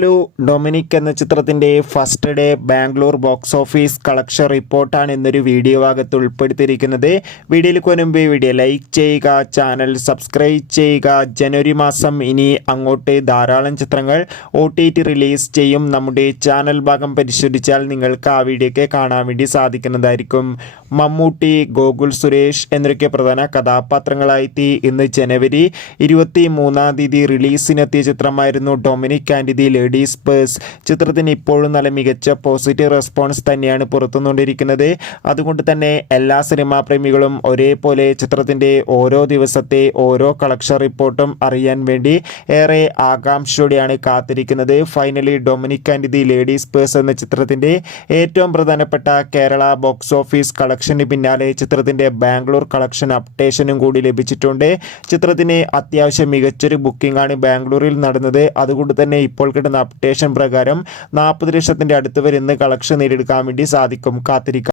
Hello, Dominic എന്ന ചിത്രത്തിൻ്റെ first day Bangalore box office collection റിപ്പോർട്ടാണ് ഇന്നൊരു വീഡിയോ ഭാഗത്ത് ഉൾപ്പെടുത്തിയിരിക്കുന്നത്. വീഡിയോയിൽ മുൻപ് വീഡിയോ ലൈക്ക് ചെയ്യുക, ചാനൽ സബ്സ്ക്രൈബ് ചെയ്യുക. ജനുവരി മാസം ഇനി അങ്ങോട്ട് ധാരാളം ചിത്രങ്ങൾ OTT റിലീസ് ചെയ്യും. നമ്മുടെ ചാനൽ ഭാഗം പരിശോധിച്ചാൽ നിങ്ങൾക്ക് ആ വീഡിയോയ്ക്ക് കാണാൻ വേണ്ടി സാധിക്കുന്നതായിരിക്കും. മമ്മൂട്ടി, ഗോകുൽ സുരേഷ് എന്നൊക്കെ പ്രധാന കഥാപാത്രങ്ങളായി ഇന്ന് ജനുവരി 23 റിലീസിനെത്തിയ ചിത്രമായിരുന്നു Dominic and the ladies purse. ചിത്രത്തിന് ഇപ്പോഴും നല്ല മികച്ച പോസിറ്റീവ് റെസ്പോൺസ് തന്നെയാണ് പുറത്തുകൊണ്ടിരിക്കുന്നത്. അതുകൊണ്ട് തന്നെ എല്ലാ സിനിമാ പ്രേമികളും ഒരേപോലെ ചിത്രത്തിൻ്റെ ഓരോ ദിവസത്തെ ഓരോ കളക്ഷൻ റിപ്പോർട്ടും അറിയാൻ വേണ്ടി ഏറെ ആകാംക്ഷയോടെയാണ് കാത്തിരിക്കുന്നത്. Finally Dominic and the ladies purse എന്ന ചിത്രത്തിൻ്റെ ഏറ്റവും പ്രധാനപ്പെട്ട കേരള ബോക്സ് ഓഫീസ് കളക്ഷന് പിന്നാലെ ചിത്രത്തിൻ്റെ ബാംഗ്ലൂർ കളക്ഷൻ അപ്ഡേഷനും കൂടി ലഭിച്ചിട്ടുണ്ട്. ചിത്രത്തിന് അത്യാവശ്യം മികച്ചൊരു ബുക്കിംഗ് ആണ് ബാംഗ്ലൂരിൽ നടന്നത്. അതുകൊണ്ട് തന്നെ ഇപ്പോൾ കിട്ടുന്ന അപ്ഡേഷൻ പ്രകാരം 40 ലക്ഷത്തിൻ്റെ അടുത്ത് വരെ ഇന്ന് കളക്ഷൻ നേടിയെടുക്കാൻ വേണ്ടി സാധിക്കും. കാത്തിരിക്കാം.